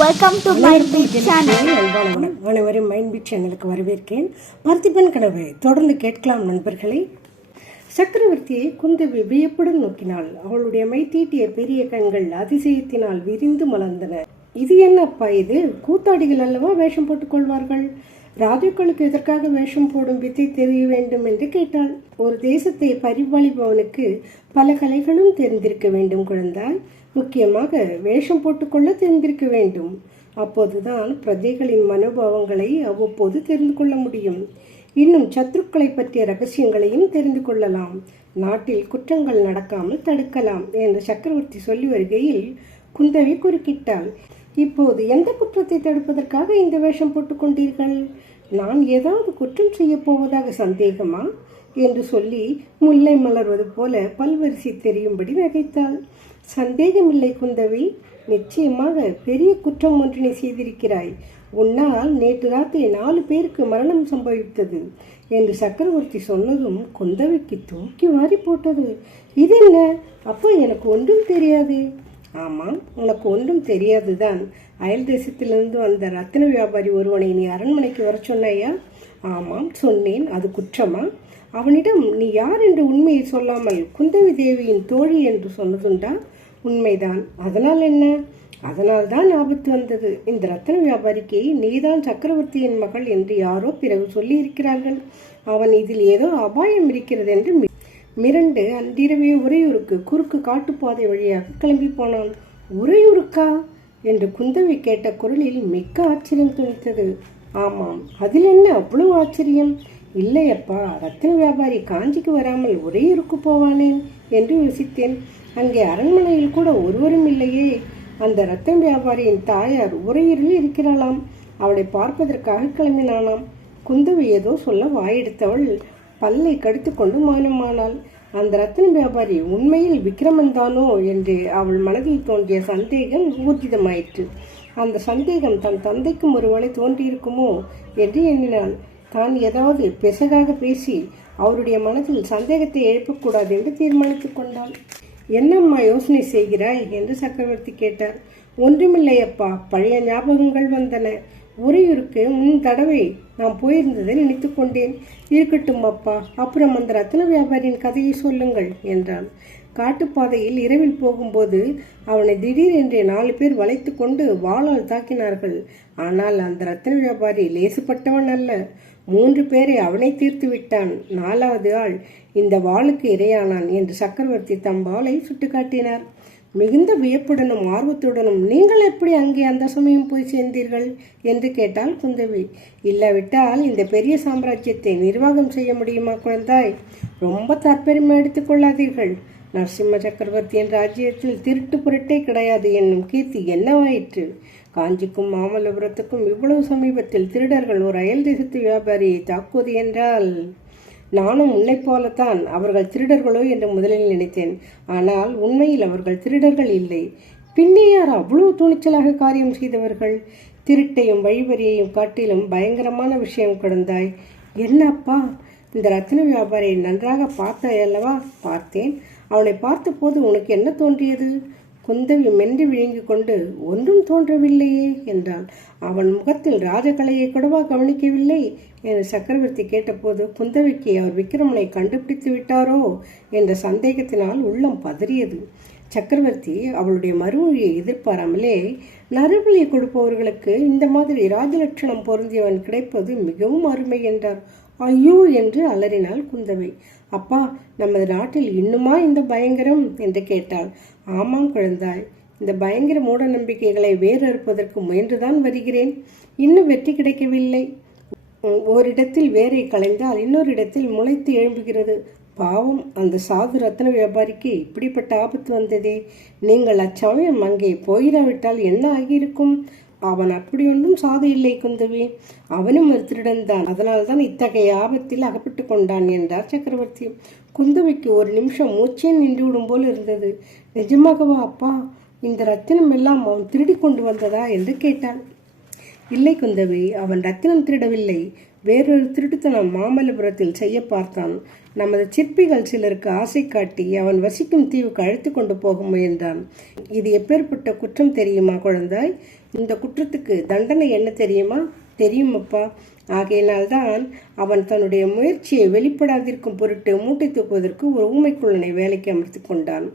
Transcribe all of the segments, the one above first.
Welcome to my big channel. அனைவரும் mind big சேனலுக்கு வரவேற்கிறேன். பார்த்திபன் கனவு தொடர்ந்து கேட்கலாம் நண்பர்களே. சக்கரவர்த்தியை குந்தவி வியப்புடன் நோக்கினாள். அவளுடைய மைத்தீட்டிய பெரிய கண்கள் அதிசயத்தினால் விரிந்து மலர்ந்தன. இது என்னப்பா இது? கூத்தாடிகள் அல்லவா வேஷம் போட்டுக் கொள்வார்கள். ராஜாக்களுக்கு எதற்காக வேஷம் போடும் வித்தை தெரிய வேண்டும் என்று கேட்டாள். ஒரு தேசத்தை பரிபாலிப்பவனுக்கு பல கலைகளும் தெரிந்திருக்க வேண்டும் குழந்தாய். முக்கியமாக வேஷம் போட்டுக்கொள்ள தெரிந்திருக்க வேண்டும். அப்போதுதான் பிரஜைகளின் மனோபாவங்களை அவ்வப்போது தெரிந்து கொள்ள முடியும். இன்னும் சத்ருக்களை பற்றிய ரகசியங்களையும் தெரிந்து கொள்ளலாம். நாட்டில் குற்றங்கள் நடக்காமல் தடுக்கலாம் என்று சக்கரவர்த்தி சொல்லி வருகையில் குந்தவி குறுக்கிட்டாள். இப்போது எந்த குற்றத்தை தடுப்பதற்காக இந்த வேஷம் போட்டுக்கொண்டீர்கள்? நான் ஏதாவது குற்றம் செய்ய போவதாக சந்தேகமா என்று சொல்லி முல்லை மலர்வது போல பல்வரிசை தெரியும்படி நகைத்தாள். சந்தேகமில்லை குந்தவி, நிச்சயமாக பெரிய குற்றம் ஒன்றினை செய்திருக்கிறாய். உன்னால் நேற்று ராத்திரி 4 பேருக்கு மரணம் சம்பவித்தது என்று சக்கரவர்த்தி சொன்னதும் குந்தவிக்கு தூக்கி வாரி போட்டது. இது என்ன அப்போ? எனக்கு ஒன்றும் தெரியாது. ஆமாம், உனக்கு ஒன்றும் தெரியாதுதான். அயல் தேசத்திலிருந்து வந்த ரத்தின வியாபாரி ஒருவனை நீ அரண்மனைக்கு வர சொன்னாயா? ஆமாம் சொன்னேன். அது குற்றமா? அவனிடம் நீ யார் என்று உண்மையை சொல்லாமல் குந்தவி தேவியின் தோழி என்று சொன்னதுண்டா? உண்மைதான். அதனால் என்ன? அதனால் தான் ஆபத்து வந்தது. இந்த ரத்தின வியாபாரிக்கு நீதான் சக்கரவர்த்தியின் மகள் என்று யாரோ பிறகு சொல்லி இருக்கிறார்கள். அவன் இதில் ஏதோ அபாயம் இருக்கிறது என்று மிரண்டு அன்றிரவே உறையூருக்கு குறுக்கு காட்டுப்பாதை வழியாக கிளம்பி போனான். உறையூருக்கா என்று குந்தவி கேட்ட குரலில் மிக்க ஆச்சரியம் துணித்தது. ஆமாம், அதில் என்ன அவ்வளவு ஆச்சரியம்? இல்லையப்பா, ரத்தின வியாபாரி காஞ்சிக்கு வராமல் உறையூருக்கு போவானேன் என்று யோசித்தேன். அங்கே அரண்மனையில் கூட ஒருவரும் இல்லையே. அந்த ரத்தின வியாபாரியின் தாயார் உறையூரில் இருக்கிறாளாம். அவளை பார்ப்பதற்காக கிளம்பினானாம். குந்தவி ஏதோ சொல்ல வாயெடுத்தவள் பல்லை கடித்து கொண்டு மௌனமானாள். அந்த ரத்தின வியாபாரி உண்மையில் விக்ரமன் தானோ என்று அவள் மனதில் தோன்றிய சந்தேகம் ஊர்ஜிதமாயிற்று. அந்த சந்தேகம் தன் தந்தைக்கும் ஒருவேளை தோன்றியிருக்குமோ என்று எண்ணினாள். தான் ஏதாவது பெசகாக பேசி அவருடைய மனதில் சந்தேகத்தை எழுப்பக்கூடாது என்று தீர்மானித்துக் கொண்டாள். என்னம்மா யோசனை செய்கிறாய் என்று சக்கரவர்த்தி கேட்டார். ஒன்றுமில்லையப்பா, பழைய ஞாபகங்கள் வந்தன. உறையூருக்கு முன் தடவை நான் போயிருந்ததை நினைத்து கொண்டேன். இருக்கட்டும் அப்பா, அப்புறம் அந்த ரத்தின வியாபாரியின் கதையை சொல்லுங்கள் என்றான். காட்டுப்பாதையில் இரவில் போகும்போது அவனை திடீரென்று 4 பேர் வளைத்து கொண்டு வாளால் தாக்கினார்கள். ஆனால் அந்த ரத்தின வியாபாரி லேசுப்பட்டவன் அல்ல. 3 பேரை அவனை தீர்த்து விட்டான். 4வது ஆள் இந்த வாளுக்கு இரையானான் என்று சக்கரவர்த்தி தம் வாளை சுட்டுக்காட்டினார். மிகுந்த வியப்புடனும் ஆர்வத்துடனும் நீங்கள் எப்படி அங்கே அந்த சமயம் போய் சேர்ந்தீர்கள் என்று கேட்டாள் குந்தவி. இல்லாவிட்டால் இந்த பெரிய சாம்ராஜ்யத்தை நிர்வாகம் செய்ய முடியுமா குழந்தாய்? ரொம்ப தற்பெருமை எடுத்துக்கொள்ளாதீர்கள். நரசிம்ம சக்கரவர்த்தியின் ராஜ்யத்தில் திருட்டு புரட்டே கிடையாது என்னும் கீர்த்தி என்னவாயிற்று? காஞ்சிக்கும் மாமல்லபுரத்துக்கும் இவ்வளவு சமீபத்தில் திருடர்கள் ஒரு அயல் தேசத்து வியாபாரியை தாக்குவது என்றால், நானும் உன்னை போலத்தான் அவர்கள் திருடர்களோ என்று முதலில் நினைத்தேன். ஆனால் உண்மையில் அவர்கள் திருடர்கள் இல்லை. பின்னே யார் அவ்வளவு துணிச்சலாக காரியம் செய்தவர்கள்? திருட்டையும் வழிவரியையும் காட்டிலும் பயங்கரமான விஷயம் கிடந்தாய். என்னப்பா, இந்த ரத்தின வியாபாரியை நன்றாக பார்த்தாய் அல்லவா? பார்த்தேன். அவனை பார்த்தபோது உனக்கு என்ன தோன்றியது? குந்தவி மென்று விழுங்கி கொண்டு ஒன்றும் தோன்றவில்லையே என்றாள். அவன் முகத்தில் ராஜகலையை கூடவா கவனிக்கவில்லை என்று சக்கரவர்த்தி கேட்டபோது குந்தவிக்கு அவர் விக்ரமனை கண்டுபிடித்து விட்டாரோ என்ற சந்தேகத்தினால் உள்ளம் பதறியது. சக்கரவர்த்தி அவளுடைய மறுமொழியை எதிர்பாராமலே, நறுபலியை கொடுப்பவர்களுக்கு இந்த மாதிரி ராஜலட்சணம் பொருந்தியவன் கிடைப்பது மிகவும் அருமை என்றார். ஐயோ என்று அலறினாள் குந்தவை. அப்பா, நமது நாட்டில் இன்னுமா இந்த பயங்கரம் என்று கேட்டாள். ஆமாம் குழந்தாய், இந்த பயங்கர மூட நம்பிக்கைகளை வேறறுப்பதற்கு முயன்றுதான் வருகிறேன். இன்னும் வெற்றி கிடைக்கவில்லை. ஓரிடத்தில் வேரை களைந்தால் இன்னொரு இடத்தில் முளைத்து எழும்புகிறது. பாவம், அந்த சாது ரத்ன வியாபாரிக்கு இப்படிப்பட்ட ஆபத்து வந்ததே. நீங்கள் அச்சமயம் அங்கே போயிடாவிட்டால் என்ன ஆகியிருக்கும்? அவன் அப்படி ஒன்றும் சாது இல்லை குந்தவி. அவனும் ஒரு திருடன் தான். அதனால்தான் இத்தகைய ஆபத்தில் அகப்பட்டு கொண்டான் என்றார் சக்கரவர்த்தி. குந்தவிக்கு ஒரு நிமிஷம் மூச்சே நின்றுவிடும் போல் இருந்தது. நிஜமாகவா அப்பா? இந்த ரத்தினம் எல்லாம் அவன் திருடி கொண்டு வந்ததா என்று கேட்டாள். இல்லை குந்தவி, அவன் ரத்தினம் திருடவில்லை. வேறொரு திருட்டுத்தனம் மாமல்லபுரத்தில் செய்ய பார்த்தான். நமது சிற்பிகள் சிலருக்கு ஆசை காட்டி அவன் வசிக்கும் தீவுக்கு அழைத்து கொண்டு போக முயன்றான். இது எப்பேற்பட்ட குற்றம் தெரியுமா குழந்தாய்? இந்த குற்றத்துக்கு தண்டனை என்ன தெரியுமா? தெரியும் அப்பா. ஆகையினால்தான் அவன் தன்னுடைய முயற்சியை வெளிப்படாதிருக்கும் பொருட்டு மூட்டை தூக்குவதற்கு ஒரு ஊமைக்குள்ளனை வேலைக்கு அமர்த்தி கொண்டான்.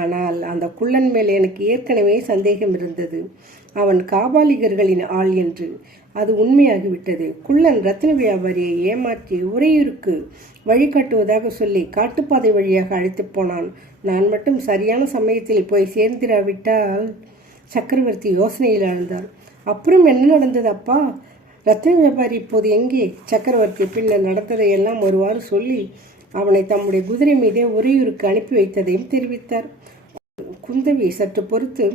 ஆனால் அந்த குள்ளன் மேல் எனக்கு ஏற்கனவே சந்தேகம் இருந்தது. அவன் காபாலிகர்களின் ஆள் என்று. அது உண்மையாகிவிட்டது. குள்ளன் ரத்தின வியாபாரியை ஏமாற்றி உறையூருக்கு வழிகாட்டுவதாக சொல்லி காட்டுப்பாதை வழியாக அழைத்து போனான். நான் மட்டும் சரியான சமயத்தில் போய் சேர்ந்திராவிட்டால்... சக்கரவர்த்தி யோசனையில் ஆழ்ந்தார். அப்புறம் என்ன நடந்தது அப்பா? ரத்தின வியாபாரி இப்போது எங்கே? சக்கரவர்த்தி பின்னர் நடந்ததையெல்லாம் ஒருவாறு சொல்லி அவனை தம்முடைய குதிரை மீதே உறையூருக்கு அனுப்பி வைத்ததையும் தெரிவித்தார். குந்தவி சற்று பொறுத்து,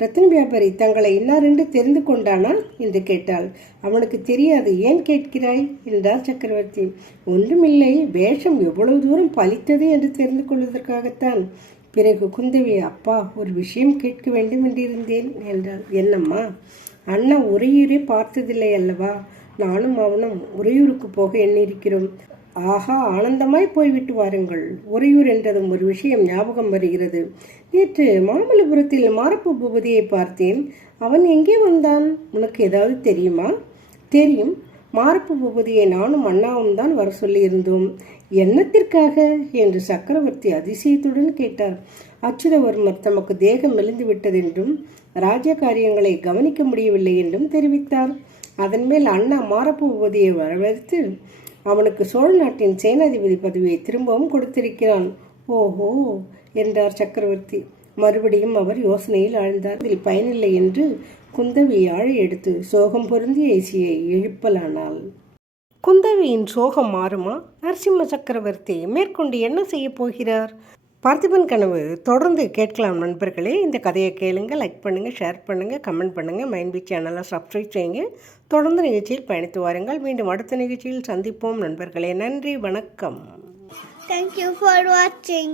ரத்தின வியாபாரி தங்களை இன்னாரென்று தெரிந்து கொண்டானா என்று கேட்டாள். அவனுக்கு தெரியாது, ஏன் கேட்கிறாய் என்றார் சக்கரவர்த்தி. ஒன்றுமில்லை, வேஷம் எவ்வளவு தூரம் பலித்தது என்று தெரிந்து கொள்வதற்காகத்தான். பிறகு குந்தவி, அப்பா, ஒரு விஷயம் கேட்க வேண்டும் என்றிருந்தேன் என்றாள். என்னம்மா? அண்ணா உறையூரே பார்த்ததில்லை அல்லவா? நானும் அவனும் உறையூருக்கு போக எண்ணியிருக்கிறோம். ஆஹா, ஆனந்தமாய் போய்விட்டு வாருங்கள். உறையூர் என்றதும் ஒரு விஷயம் ஞாபகம் வருகிறது. நேற்று மாமல்லபுரத்தில் மாரப்ப பூபதியை பார்த்தேன். அவன் எங்கே வந்தான்? உனக்கு ஏதாவது தெரியுமா? தெரியும். மாரப்ப பூபதியை நானும் அண்ணாவும் தான் வர சொல்லியிருந்தோம். என்னத்திற்காக என்று சக்கரவர்த்தி அதிசயத்துடன் கேட்டார். அச்சுதவர்மர் தமக்கு தேகம் மெலிந்து விட்டதென்றும் ராஜ காரியங்களை கவனிக்க முடியவில்லை என்றும் தெரிவித்தார். அதன் மேல் அண்ணா மாரப்ப பூபதியை வரவழைத்து அவனுக்கு சோழ நாட்டின் சேனாதிபதி பதவியை திரும்பவும் கொடுத்திருக்கிறான். ஓஹோ என்றார் சக்கரவர்த்தி. மறுபடியும் அவர் யோசனையில் ஆழ்ந்தார். இதில் பயனில்லை என்று குந்தவி ஆழை எடுத்து சோகம் பொருந்திய இசையை எழுப்பலானாள். குந்தவியின் சோகம் மாறுமா? நரசிம்ம சக்கரவர்த்தி மேற்கொண்டு என்ன செய்ய போகிறார்? பார்த்திபன் கனவு தொடர்ந்து கேட்கலாம் நண்பர்களே. இந்த கதையை கேளுங்க, லைக் பண்ணுங்கள், ஷேர் பண்ணுங்கள், கமெண்ட் பண்ணுங்கள், மைண்ட் சேனலை சப்ஸ்கிரைப் செய்யுங்க. தொடர்ந்து நிகழ்ச்சியில் பயணித்து வாருங்கள். மீண்டும் அடுத்த நிகழ்ச்சியில் சந்திப்போம் நண்பர்களே. நன்றி, வணக்கம். Thank you for watching.